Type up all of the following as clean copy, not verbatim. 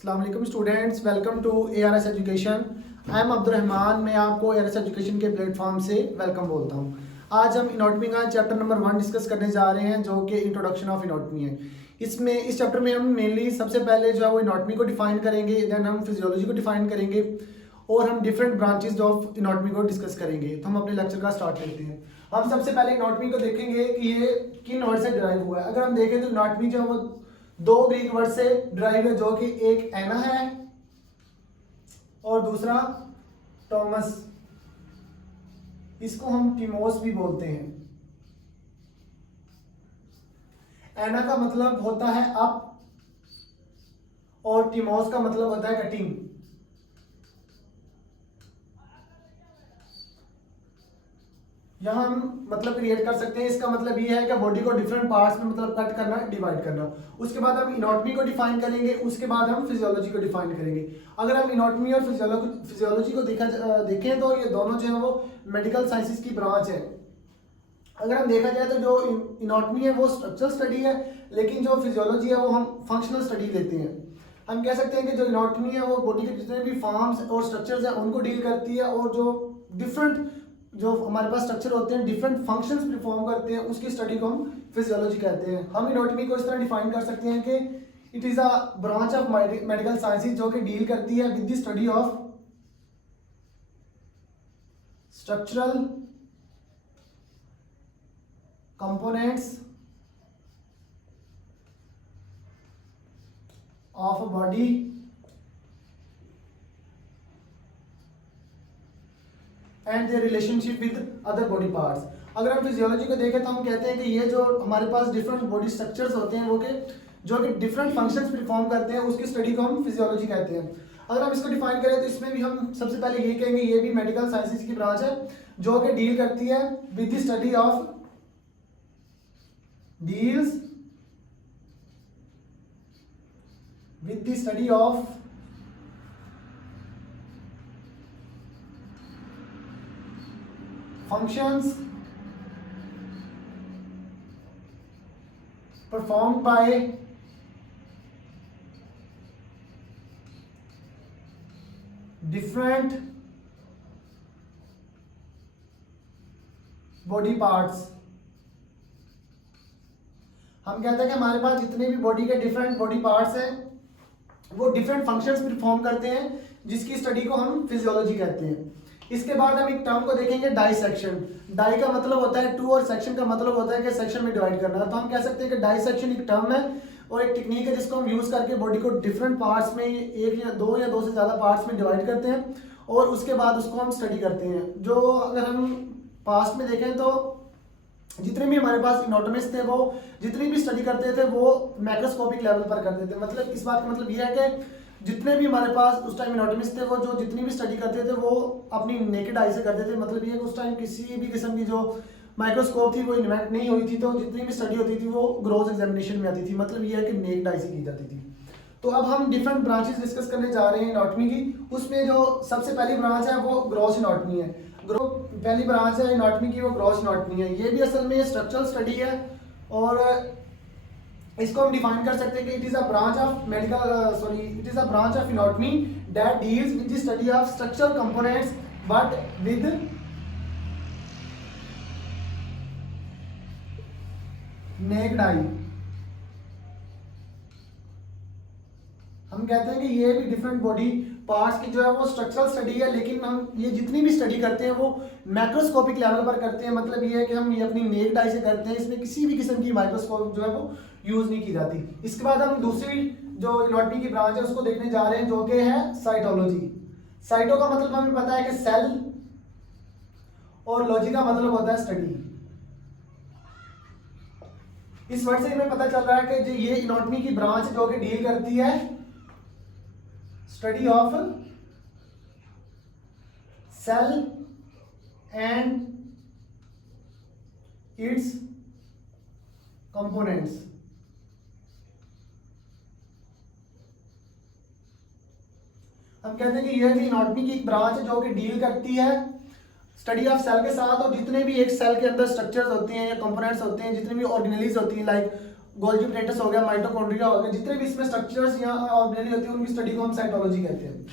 अस्सलाम वालेकुम students, welcome to ARS education. I am Abdurrahman. मैं आपको ARS एजुकेशन के प्लेटफॉर्म से वेलकम बोलता हूँ। आज हम इनॉटमी का चैप्टर नंबर 1 डिस्कस करने जा रहे हैं, जो कि इंट्रोडक्शन ऑफ इनॉटमी है। इस चैप्टर में हम मेनली सबसे पहले जो है वो इनॉटमी को डिफाइन करेंगे, देन हम फिजियोलॉजी को डिफाइन करेंगे और हम डिफरेंट ब्रांचेज ऑफ इनॉटमी को डिस्कस करेंगे। तो हम अपने लेक्चर का स्टार्ट करते हैं। हम सबसे पहले इनॉटमी को देखेंगे कि ये किन वर्ड से डिराइव हुआ है। अगर हम देखें तो इनॉटमी जो है वो दो ग्रीक वर्ड से डिराइव है, जो कि एक एना है और दूसरा टॉमस। इसको हम टिमोस भी बोलते हैं। एना का मतलब होता है अप और टिमोस का मतलब होता है कटिंग। यहां हम मतलब क्रिएट कर सकते हैं। इसका मतलब ये है कि बॉडी को डिफरेंट पार्ट्स में मतलब कट करना, डिवाइड करना। उसके बाद हम इनॉटमी को डिफाइन करेंगे, उसके बाद हम फिजियोलॉजी को डिफाइन करेंगे। अगर हम इनॉटमी और फिजियोलॉजी को देखें तो ये दोनों जो है वो मेडिकल साइंसेज की ब्रांच है। अगर हम देखा जाए तो जो इनॉटमी है वो स्ट्रक्चरल स्टडी है, लेकिन जो फिजियोलॉजी है वो हम फंक्शनल स्टडी लेते हैं। हम कह सकते हैं कि जो इनॉटमी है वो बॉडी के जितने भी फॉर्म्स और स्ट्रक्चर्स हैं उनको डील करती है, और जो डिफरेंट जो हमारे पास स्ट्रक्चर होते हैं डिफरेंट फंक्शंस परफॉर्म करते हैं, उसकी स्टडी को हम फिजियोलॉजी कहते हैं। हम इनॉटमी को इस तरह डिफाइन कर सकते हैं कि it is a branch of medical sciences जो कि डील करती है with the study of structural components of a body and their relationship with other body parts. अगर हम फिजियोलॉजी को देखें तो हम कहते हैं कि ये जो हमारे पास डिफरेंट बॉडी स्ट्रक्चर्स होते हैं वो के जो कि डिफरेंट फंक्शंस परफॉर्म करते हैं, उसकी स्टडी को हम फिजियोलॉजी कहते हैं। अगर हम इसको डिफाइन करें तो इसमें भी हम सबसे पहले ये कहेंगे ये भी मेडिकल साइंसेज की ब्रांच है जो कि डील करती है with the study of deals with the study of functions performed by different body parts। हम कहते हैं कि हमारे पास जितने भी बॉडी के डिफरेंट बॉडी पार्ट्स हैं वो डिफरेंट फंक्शंस परफॉर्म करते हैं, जिसकी स्टडी को हम फिजियोलॉजी कहते हैं। इसके बाद हम एक टर्म को देखेंगे डाइसेक्शन। डाई का मतलब होता है टू और सेक्शन का मतलब होता है कि सेक्शन में डिवाइड करना। तो हम कह सकते हैं कि डाइसेक्शन एक टर्म है और एक टेक्निक है जिसको हम यूज करके बॉडी को डिफरेंट पार्ट्स में एक या दो से ज्यादा पार्ट्स में डिवाइड करते हैं और उसके बाद उसको हम स्टडी करते हैं। जो अगर हम पास्ट में देखें तो जितने भी हमारे पास इनॉटमिस्ट थे वो जितनी भी स्टडी करते थे वो मैक्रोस्कोपिक लेवल पर करते थे। मतलब इस बात का मतलब ये है कि जितने भी हमारे पास उस टाइम इनॉटमिस्ट थे वो जो जितनी भी स्टडी करते थे वो अपनी नेकेड आई से करते थे। मतलब ये उस टाइम किसी भी किस्म की जो माइक्रोस्कोप थी वो इन्वेंट नहीं हुई थी, तो जितनी भी स्टडी होती थी वो ग्रोस एग्जामिनेशन में आती थी। मतलब ये है कि नेकेड आई से की जाती थी। तो अब हम डिफरेंट ब्रांचेस डिस्कस करने जा रहे हैं इनॉटमी की। उसमें जो सबसे पहली ब्रांच है वो ग्रॉस इनॉटमी है। पहली ब्रांच है इनॉटमी की वो ग्रॉस इनॉटमी है। ये भी असल में स्ट्रक्चरल स्टडी है और इसको हम डिफाइन कर सकते हैं कि it is a branch of anatomy that deals with the study of structural components but with naked eye. हम कहते हैं कि ये भी डिफरेंट बॉडी पार्ट्स की जो है वो स्ट्रक्चरल स्टडी है, लेकिन हम ये जितनी भी स्टडी करते हैं वो मैक्रोस्कोपिक लेवल पर करते हैं। मतलब ये है कि हम ये अपनी नेक्ड आई से करते हैं, इसमें किसी भी किस्म की माइक्रोस्कोप जो है वो यूज नहीं की जाती। इसके बाद हम दूसरी जो इनॉटमी की ब्रांच है उसको देखने जा रहे हैं, जो कि है साइटोलॉजी। साइटो का मतलब हमें पता है कि सेल और लॉजी का मतलब होता है स्टडी। इस वर्ड से हमें पता चल रहा है कि जो ये इनॉटमी की ब्रांच जो कि डील करती है study of cell and its components. हम कहते हैं कि यह भी इनॉटमी की एक ब्रांच है जो कि डील करती है स्टडी ऑफ सेल के साथ, और जितने भी एक सेल के अंदर स्ट्रक्चर्स होते हैं या कंपोनेंट्स होते हैं, जितने भी ऑर्गेनेल्स होती हैं लाइक गोल्गी एपरेटस हो गया, माइटोकॉन्ड्रिया हो गया, जितने भी इसमें स्ट्रक्चर्स या ऑर्गेनेली होती है उनकी स्टडी को हम साइटोलॉजी कहते हैं।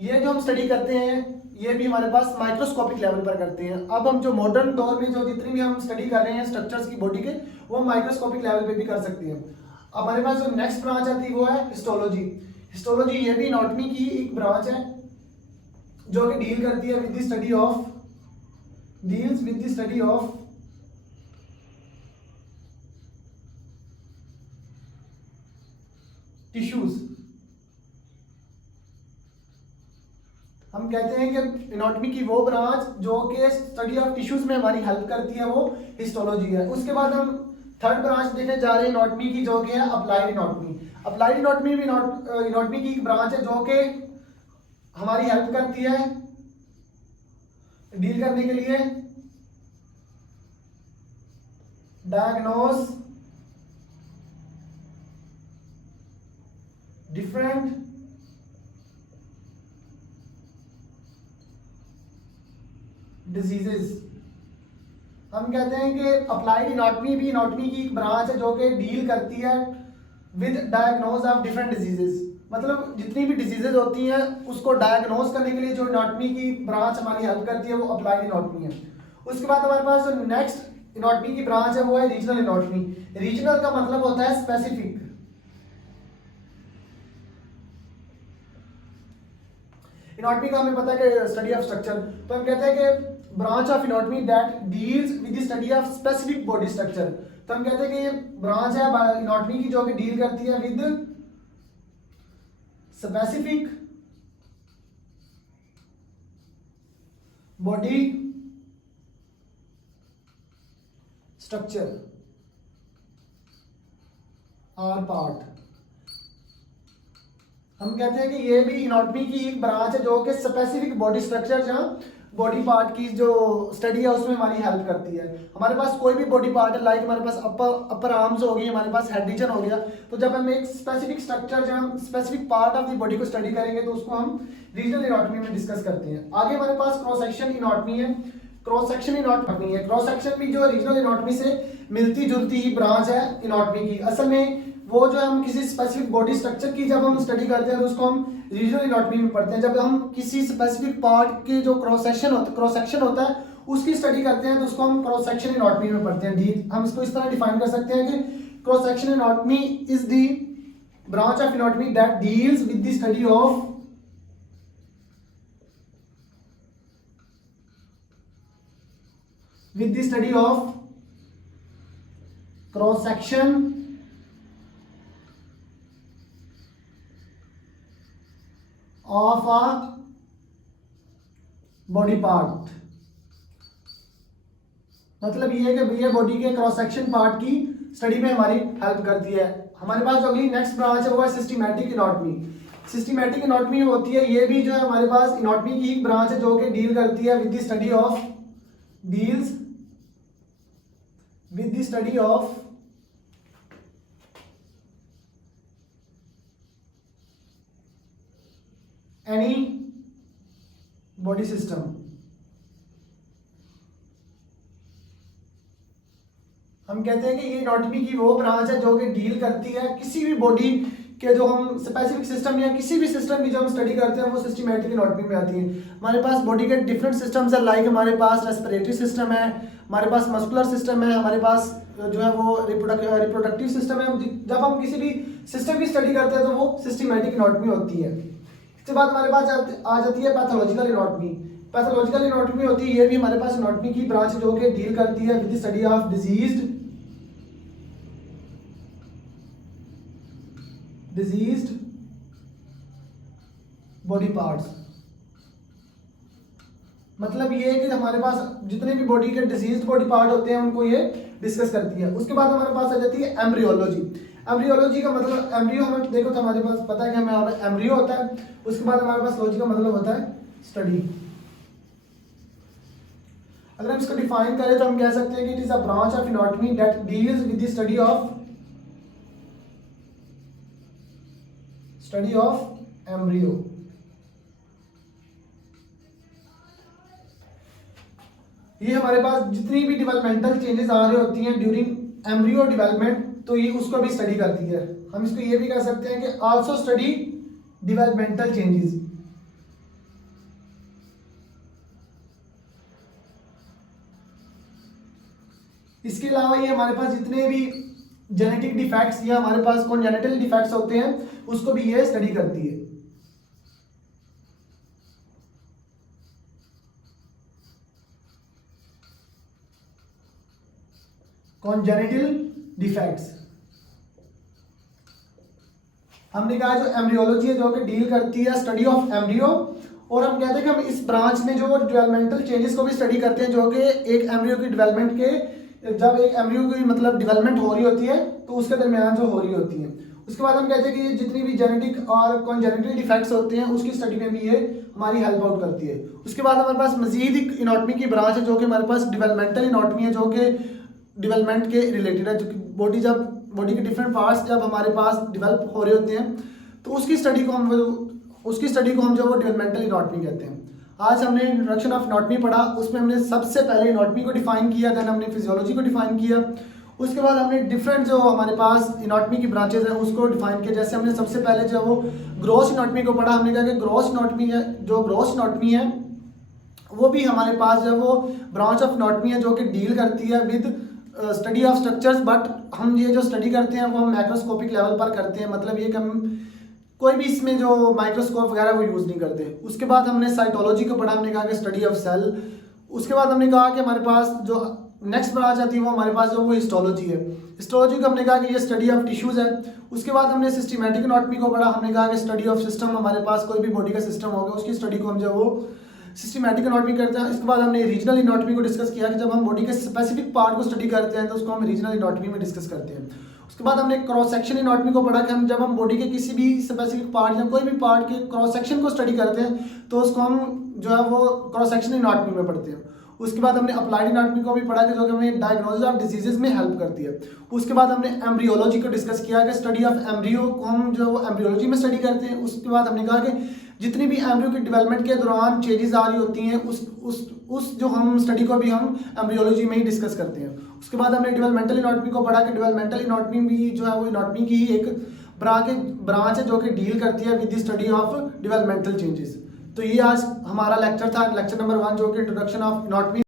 ये जो हम स्टडी करते हैं ये भी हमारे पास माइक्रोस्कोपिक लेवल पर करते हैं। अब हम जो मॉडर्न दौर में जो जितनी भी हम स्टडी कर रहे हैं स्ट्रक्चर्स की बॉडी के, वो माइक्रोस्कोपिक लेवल पे भी कर सकते हैं। अब हमारे पास जो नेक्स्ट ब्रांच आती है वो है हिस्टोलॉजी। हिस्टोलॉजी ये भी एनाटॉमी की एक ब्रांच है जो कि डील करती है with the study of tissues. हम कहते हैं कि एनाटॉमी की वो ब्रांच जो कि स्टडी ऑफ टिश्यूज में हमारी हेल्प करती है वो हिस्टोलॉजी है। उसके बाद हम थर्ड ब्रांच देखने जा रहे हैं एनाटॉमी की जो कि है अप्लाइड एनाटॉमी। अप्लाइड एनाटॉमी भी एनाटॉमी की एक ब्रांच है जो कि हमारी हेल्प करती है डील करने के लिए डायग्नोस डिफरेंट डिजीजेस। हम कहते हैं कि अप्लाइड एनाटॉमी भी एनाटॉमी की एक ब्रांच है जो कि डील करती है with diagnose of different diseases. मतलब जितनी भी डिजीजेज होती हैं उसको डायग्नोज करने के लिए जो एनाटॉमी की ब्रांच हमारी हेल्प करती है वो अप्लाइड एनाटॉमी है। उसके बाद हमारे पास जो नेक्स्ट एनाटॉमी की ब्रांच है वो है रीजनल एनाटॉमी। रीजनल का मतलब होता है स्पेसिफिक। एनाटॉमी का हमें पता है कि स्टडी ऑफ स्ट्रक्चर, तो हम कहते हैं कि branch of anatomy that deals with the study of specific body structure. तो हम कहते हैं कि ये ब्रांच है एनाटॉमी की जो कि डील करती है विद स्पेसिफिक बॉडी स्ट्रक्चर और पार्ट। हम कहते हैं कि ये भी एनाटॉमी की एक ब्रांच है जो कि स्पेसिफिक बॉडी स्ट्रक्चर जहाँ बॉडी पार्ट की जो स्टडी है उसमें हमारी हेल्प करती है। हमारे पास कोई भी बॉडी पार्ट है, लाइक हमारे पास अपर आर्म्स हो गई, हमारे पास हेड रीजन हो गया, तो जब हम एक स्पेसिफिक स्ट्रक्चर जब हम specific part of the body को स्टडी करेंगे तो उसको हम रीजनल एनाटॉमी में डिस्कस करते हैं। आगे हमारे पास क्रॉस सेक्शन एनाटॉमी है। क्रॉस सेक्शन एनाटॉमी है, क्रॉस सेक्शन भी जो रीजनल एनाटॉमी से मिलती जुलती ही ब्रांच है एनाटॉमी की। असल में वो जो हम किसी स्पेसिफिक बॉडी स्ट्रक्चर की जब हम स्टडी करते हैं तो उसको हम रीजनल एनाटॉमी में पढ़ते हैं। जब हम किसी स्पेसिफिक पार्ट के जो क्रॉस सेक्शन होता है उसकी स्टडी करते हैं तो उसको हम क्रॉस सेक्शन एनाटॉमी में पढ़ते हैं। हम इसको इस तरह डिफाइन कर सकते हैं कि cross section anatomy is the branch of anatomy that deals with the study of cross section of a body part। मतलब ये है कि ये बॉडी के क्रॉस सेक्शन पार्ट की स्टडी में हमारी हेल्प करती है। हमारे पास जो अगली नेक्स्ट ब्रांच है वो है सिस्टमैटिक एनाटॉमी। सिस्टमैटिक एनाटॉमी होती है, ये भी जो है हमारे पास एनाटॉमी की एक ब्रांच है जो कि डील करती है with the study of any body system. हम कहते हैं कि ये एनाटॉमी की वो ब्रांच है जो कि डील करती है किसी भी बॉडी के जो हम स्पेसिफिक सिस्टम या किसी भी सिस्टम की जो हम स्टडी करते हैं वो सिस्टमैटिक एनाटॉमी में आती है। हमारे पास बॉडी के डिफरेंट सिस्टम्स है, लाइक हमारे पास रेस्पिरेटरी सिस्टम है, हमारे पास मस्कुलर सिस्टम है, हमारे पास जो है वो रिप्रोडक्टिव सिस्टम है। जब हम किसी भी सिस्टम की स्टडी करते हैं तो वो सिस्टमैटिक एनाटॉमी होती है। इसके बाद हमारे पास आ जाती है पैथोलॉजिकल एनाटॉमी। पैथोलॉजिकल एनाटॉमी होती है, ये भी हमारे पास एनाटॉमी की ब्रांच जो कि डील करती है with the study of diseased body parts. मतलब ये है कि हमारे पास जितने भी बॉडी के डिजीज्ड बॉडी पार्ट होते हैं उनको ये डिस्कस करती है। उसके बाद हमारे पास आ जाती है एम्ब्रियोलॉजी। एम्ब्रियोलॉजी का मतलब एम्ब्रियो हमें देखो तो हमारे पास पता है कि हमें एम्ब्रियो होता है। उसके बाद हमारे पास लॉजी का मतलब होता है स्टडी। अगर हम इसको डिफाइन करें तो हम कह सकते हैं कि it is a branch of anatomy that deals with the study of embryo. ये हमारे पास जितनी भी डेवलपमेंटल चेंजेस आ रही होती हैं ड्यूरिंग एम्ब्रियो डेवलपमेंट तो ये उसको भी स्टडी करती है। हम इसको ये भी कह सकते हैं कि आल्सो स्टडी डेवलपमेंटल चेंजेस। इसके अलावा ये हमारे पास जितने भी जेनेटिक डिफेक्ट्स या हमारे पास कॉन्जेनिटल डिफेक्ट्स होते हैं उसको भी ये स्टडी करती है। कॉन्जेनिटल डिफेक्ट्स हमने कहा जो एम्ब्रियोलॉजी है जो कि डील करती है स्टडी ऑफ एम्ब्रियो, और हम कहते हैं कि हम इस ब्रांच में जो डेवलपमेंटल चेंजेस को भी स्टडी करते हैं जो कि एक एम्ब्रियो की डेवलपमेंट के, जब एक एम्ब्रियो की मतलब डेवलपमेंट हो रही होती है तो उसके दरमियान जो हो रही होती है। उसके बाद हम कहते हैं कि जितनी भी जेनेटिक और कॉन्जेनिटल डिफेक्ट्स होते हैं उसकी स्टडी में भी ये हमारी हेल्प आउट करती है। उसके बाद हमारे पास मजीद एक इनॉटमी की ब्रांच है जो कि हमारे पास डेवलपमेंटल इनॉटमी है जो कि डेवलपमेंट के रिलेटेड है, जो कि बॉडी के डिफरेंट पार्ट्स जब हमारे पास डेवलप हो रहे होते हैं तो उसकी स्टडी को हम जो वो डेवलपमेंटल इनॉटमी कहते हैं। आज हमने इंट्रोडक्शन ऑफ इनॉटमी पढ़ा, उसमें हमने सबसे पहले इनॉटमी को डिफाइन किया, देन हमने फिजियोलॉजी को डिफाइन किया, उसके बाद हमने डिफरेंट जो हमारे पास इनॉटमी की ब्रांचेज हैं उसको डिफाइन किया। जैसे हमने सबसे पहले जो वो ग्रॉस इनॉटमी को पढ़ा, हमने कहा कि ग्रॉस इनॉटमी है वो भी हमारे पास जो वो ब्रांच ऑफ इनॉटमी है जो कि डील करती है with study of structures, but हम ये जो स्टडी करते हैं वो हम माइक्रोस्कोपिक लेवल पर करते हैं, मतलब ये कि हम कोई भी इसमें जो माइक्रोस्कोप वगैरह वो यूज़ नहीं करते। उसके बाद हमने साइटोलॉजी को पढ़ा, हमने कहा कि स्टडी ऑफ सेल। उसके बाद हमने कहा कि हमारे पास जो नेक्स्ट ब्रांच आती है वो हमारे पास जो वो हिस्टोलॉजी है। हिस्टोलॉजी को हमने कहा कि ये स्टडी ऑफ टिश्यूज़ है। उसके बाद हमने सिस्टमैटिक एनाटॉमी को पढ़ा, हमने कहा कि स्टडी ऑफ सिस्टम, हमारे पास कोई भी बॉडी का सिस्टम होगा उसकी स्टडी को हम जो वो सिस्टमैटिक एनाटॉमी करते हैं। इसके बाद हमने रीजनल एनाटॉमी को डिस्कस किया कि जब हम बॉडी के स्पेसिफिक पार्ट को स्टडी करते हैं तो उसको हम रीजनल एनाटॉमी में डिस्कस करते हैं। उसके बाद हमने क्रॉस सेक्शन एनाटॉमी को पढ़ा कि हम जब हम बॉडी के किसी भी स्पेसिफिक पार्ट या कोई भी पार्ट के क्रॉस सेक्शन को स्टडी करते हैं तो उसको हम जो है वो क्रॉस सेक्शन एनाटॉमी में पढ़ते हैं। उसके बाद हमने अप्लाइड एनाटॉमी को भी पढ़ा कि जो कि हमें डायग्नोसिस ऑफ डिजीजेस में हेल्प करती है। उसके बाद हमने एम्ब्रियोलॉजी को डिस्कस किया कि स्टडी ऑफ एम्ब्रियो को हम जो एम्ब्रियोलॉजी में स्टडी करते हैं। उसके बाद हमने कहा कि जितनी भी एम्ब्रियो की डेवलपमेंट के दौरान चेंजेस आ रही होती हैं उस जो हम स्टडी को भी हम एम्ब्रियोलॉजी में ही डिस्कस करते हैं। उसके बाद हमने डेवलपमेंटल एनाटॉमी को पढ़ा कि डेवलपमेंटल एनाटॉमी भी जो है वो एनाटॉमी की ही एक ब्रांच है जो कि डील करती है with the study of developmental changes. तो ये आज हमारा लेक्चर था, लेक्चर नंबर 1 जो कि इंट्रोडक्शन ऑफ एनाटॉमी।